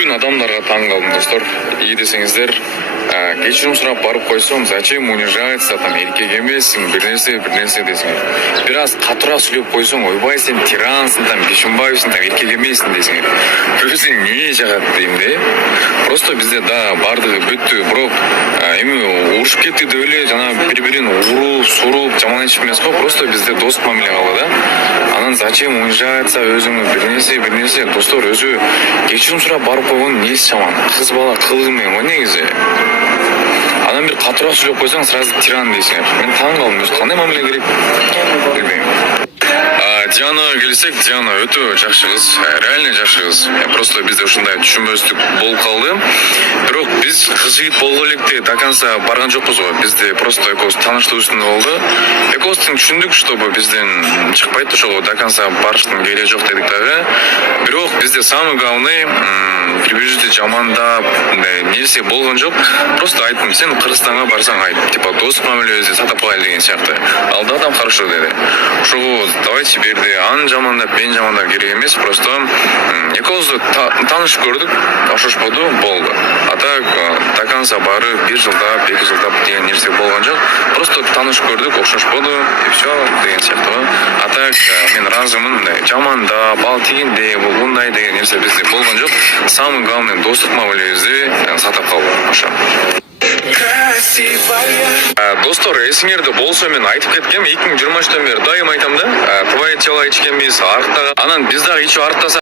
Бүгін адамдарға таң қалдым, достар. Iyi десеңіздер, кешірім сұрап барып қойсам, зачем унижаться, там, еркек емессің, бір нәрсе десеңдер. Biraz қатырақ сөйлеп қойсаң, ойбай, сен тирансың, там, бешімбаевсың, там, еркек емессің десеңдер. Өзің не жағады деймін де. Просто бізде да бардығы бүтті, бұрып, ұрышып кетті де өле, жаңа бір-бірін ұрып, сұрып, жаман айтып емес қой, просто бізде дос мамиле қалды да. Анан зачем унижаться, өзіңі бір нәрсе, достар, өзі кешірім сұрап барып қойған несі жаман, қыз бала қылығымен ғой негізі. Адам бір қатырақ сөйлеп қойсаң, сразу тиран дейсің. Мен таң қалдым, өзі қандай мамиле керек? Білмеймін. Дианаға келсек, Диана өте жақсы қыз, реально жақсы қыз. Просто бізде ушундай түшүнбөстүк болуп калды. Бирок биз кыз жигит болгон электе до конца барган жокпуз го. Бизде просто экөөбүз тааныштык үстүндө болду. Экөөбүз түшүндүк, чтобы бизден чыкпайт ошого до конца барыштын кереги жок дедик дагы. Бирок бизде самый главный бир-бирибизди жамандап, нерсе болгон жок. Просто айттым, сен Кыргызстанга барсаң айт, типа дос мамилебизди сатап калайлы деген сыяктуу. Ал да адам хорошо деди. Ошого давайте берди. Аны жамандап, мен жамандап керек эмес, просто экөөбүздү таанышып көрдүк, ошошподу, болду. А так до конца барып, 1 жылдап, 2 жылдап деген нерсе болгон жок. Просто таанышып көрдүк, ошошподу, и все деген сыяктуу. А так мен разымын, жамандап, ал тигиндей, бул мындай деген нерсе бизде болгон жок. Самый главный достук мамилебизди сатып калды. Ошо. Достор, эсиңерде болсо мен айтып кеткем, 2023-төн бери дайым айтам да, твое тело ичкенбиз, арыкта. Анан биз дагы ичип арыктасак